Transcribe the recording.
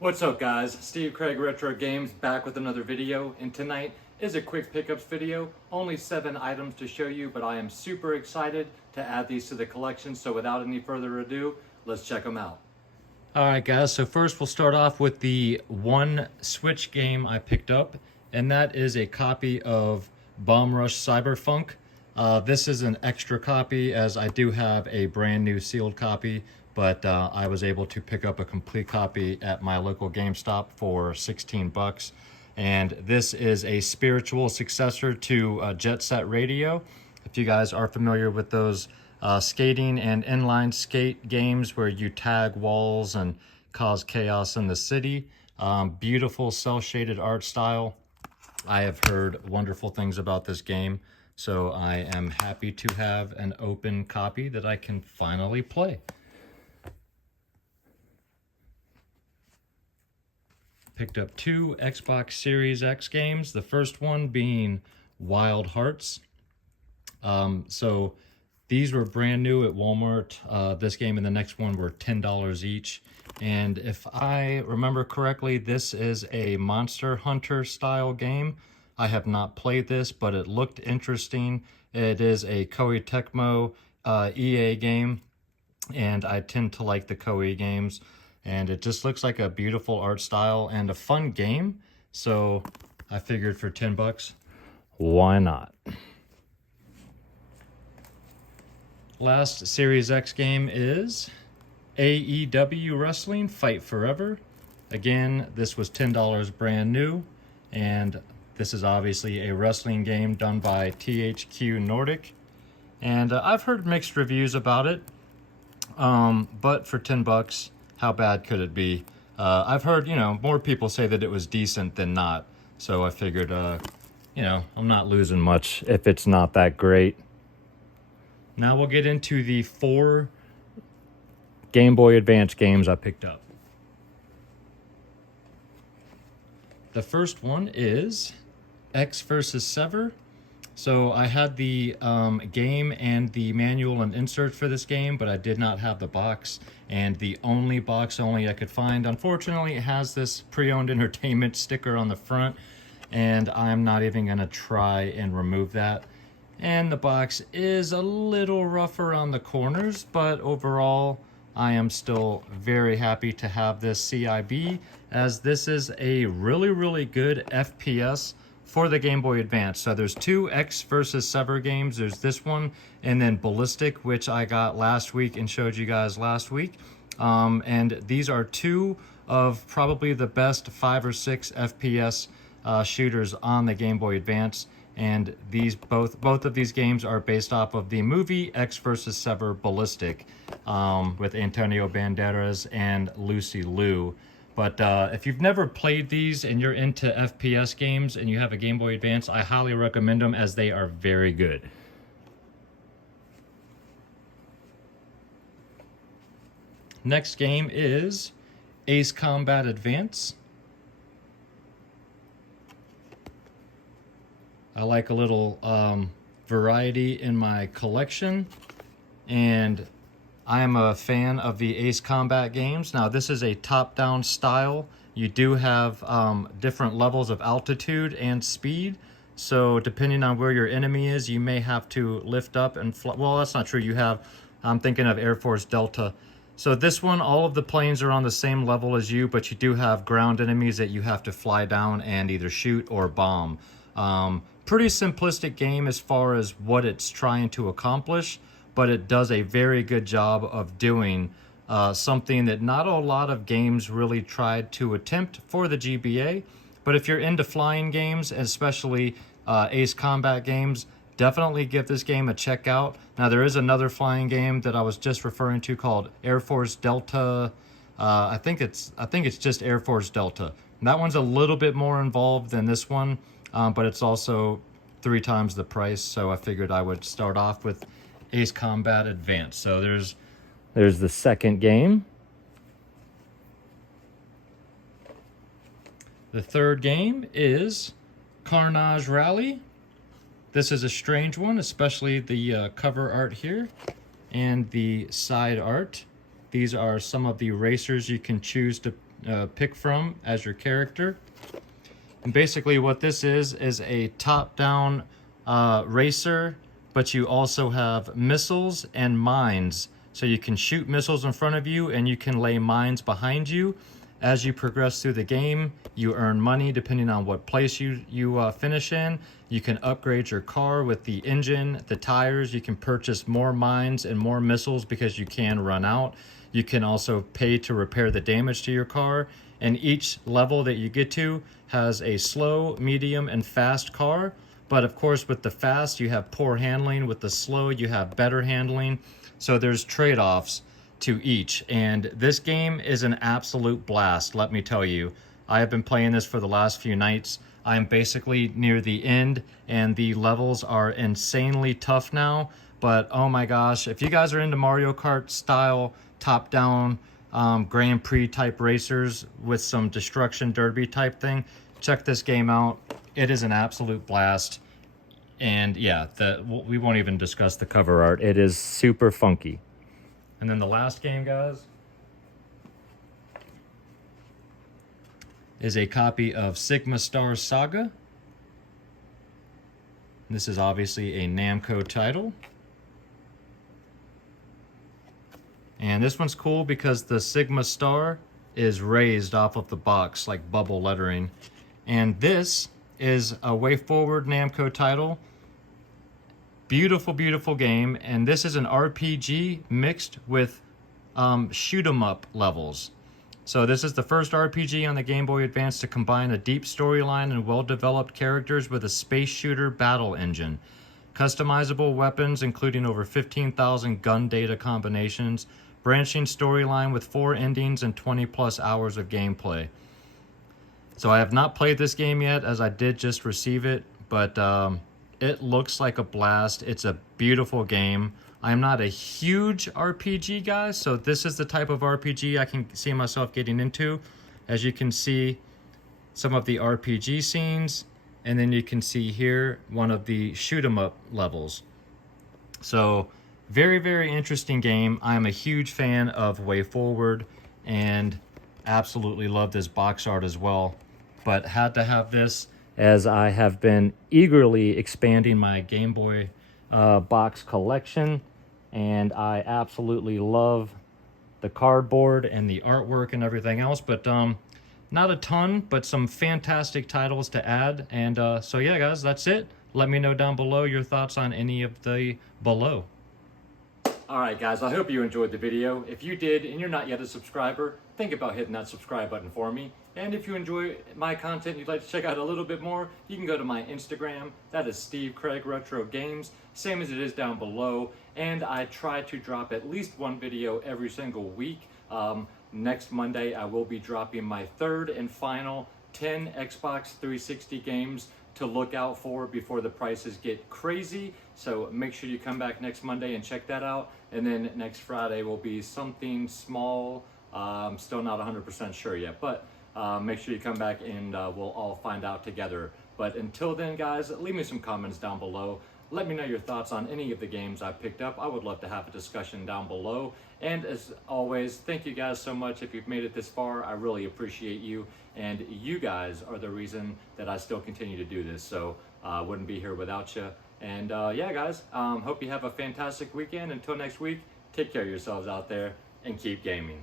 What's up guys, Steve Craig Retro Games back with another video, and tonight is a quick pickups video. Only 7 items to show you, but I am super excited to add these to the collection, so without any further ado, let's check them out. Alright guys, so first we'll start off with the one Switch game I picked up, and that is a copy of Bomb Rush Cyberfunk. This is an extra copy as I do have a brand new sealed copy, but I was able to pick up a complete copy at my local GameStop for 16 bucks. And this is a spiritual successor to Jet Set Radio. If you guys are familiar with those skating and inline skate games where you tag walls and cause chaos in the city. Beautiful cel-shaded art style. I have heard wonderful things about this game, so I am happy to have an open copy that I can finally play. Picked up 2 Xbox Series X games, the first one being Wild Hearts. So these were brand new at Walmart. This game and the next one were $10 each. And if I remember correctly, this is a Monster Hunter style game. I have not played this, but it looked interesting. It is a Koei Tecmo EA game, and I tend to like the Koei games. And it just looks like a beautiful art style and a fun game. So I figured for 10 bucks, why not? Last Series X game is AEW Wrestling Fight Forever. Again, this was $10 brand new, and this is obviously a wrestling game done by THQ Nordic. And I've heard mixed reviews about it, but for 10 bucks, how bad could it be? I've heard, more people say that it was decent than not. So I figured, I'm not losing much if it's not that great. Now we'll get into the 4 Game Boy Advance games I picked up. The first one is X vs. Sever. So I had the game and the manual and insert for this game, but I did not have the box. And the only box I could find, unfortunately, it has this pre-owned entertainment sticker on the front, and I'm not even gonna try and remove that. And the box is a little rough around the corners, but overall, I am still very happy to have this CIB, as this is a really, really good FPS for the Game Boy Advance. So there's 2 X vs. Sever games. There's this one, and then Ballistic, which I got last week and showed you guys last week. And these are 2 of probably the best 5 or 6 FPS shooters on the Game Boy Advance. And these both of these games are based off of the movie X vs. Sever Ballistic, with Antonio Banderas and Lucy Liu. But if you've never played these and you're into FPS games and you have a Game Boy Advance, I highly recommend them, as they are very good. Next game is Ace Combat Advance. I like a little variety in my collection, and I am a fan of the Ace Combat games. Now, this is a top-down style. You do have different levels of altitude and speed. So depending on where your enemy is, you may have to lift up and fly. Well, that's not true. I'm thinking of Air Force Delta. So this one, all of the planes are on the same level as you, but you do have ground enemies that you have to fly down and either shoot or bomb. Pretty simplistic game as far as what it's trying to accomplish, but it does a very good job of doing something that not a lot of games really tried to attempt for the GBA. But if you're into flying games, especially Ace Combat games, definitely give this game a check out. Now, there is another flying game that I was just referring to called Air Force Delta. I think it's just Air Force Delta. And that one's a little bit more involved than this one, but it's also 3 times the price. So I figured I would start off with Ace Combat Advance. So there's the second game. The third game is Carnage Rally. This is a strange one, especially the cover art here and the side art. These are some of the racers you can choose to pick from as your character. And basically what this is a top-down racer, but you also have missiles and mines. So you can shoot missiles in front of you and you can lay mines behind you. As you progress through the game, you earn money depending on what place you finish in. You can upgrade your car with the engine, the tires. You can purchase more mines and more missiles because you can run out. You can also pay to repair the damage to your car. And each level that you get to has a slow, medium, and fast car. But of course, with the fast, you have poor handling. With the slow, you have better handling. So there's trade-offs to each, and this game is an absolute blast, let me tell you. I have been playing this for the last few nights. I am basically near the end, and the levels are insanely tough now, but oh my gosh, if you guys are into Mario Kart style top-down Grand Prix type racers with some destruction derby type thing, check this game out. It is an absolute blast. And yeah, we won't even discuss the cover art. It is super funky. And then the last game, guys, is a copy of Sigma Star Saga. This is obviously a Namco title. And this one's cool because the Sigma Star is raised off of the box like bubble lettering. And this is a Way Forward Namco title. Beautiful, beautiful game, and this is an RPG mixed with shoot 'em up levels. So this is the first RPG on the Game Boy Advance to combine a deep storyline and well-developed characters with a space shooter battle engine. Customizable weapons, including over 15,000 gun data combinations, branching storyline with 4 endings and 20 plus hours of gameplay. So I have not played this game yet, as I did just receive it, but it looks like a blast. It's a beautiful game. I'm not a huge RPG guy, so this is the type of RPG I can see myself getting into. As you can see, some of the RPG scenes, and then you can see here one of the shoot 'em up levels. So very, very interesting game. I'm a huge fan of Way Forward and absolutely love this box art as well, but had to have this as I have been eagerly expanding my Game Boy box collection, and I absolutely love the cardboard and the artwork and everything else, but not a ton, but some fantastic titles to add. And so yeah, guys, that's it. Let me know down below your thoughts on any of the below. Alright guys, I hope you enjoyed the video. If you did and you're not yet a subscriber, think about hitting that subscribe button for me. And if you enjoy my content, you'd like to check out a little bit more, you can go to my Instagram. That is Steve Craig Retro Games, same as it is down below. And I try to drop at least one video every single week. Next Monday, I will be dropping my third and final 10 Xbox 360 games to look out for before the prices get crazy. So make sure you come back next Monday and check that out. And then next Friday will be something small. Still not 100% sure yet, but make sure you come back and we'll all find out together. But until then, guys, leave me some comments down below. Let me know your thoughts on any of the games I picked up. I would love to have a discussion down below. And as always, thank you guys so much. If you've made it this far, I really appreciate you. And you guys are the reason that I still continue to do this. So I wouldn't be here without you. And yeah, guys, hope you have a fantastic weekend. Until next week, take care of yourselves out there and keep gaming.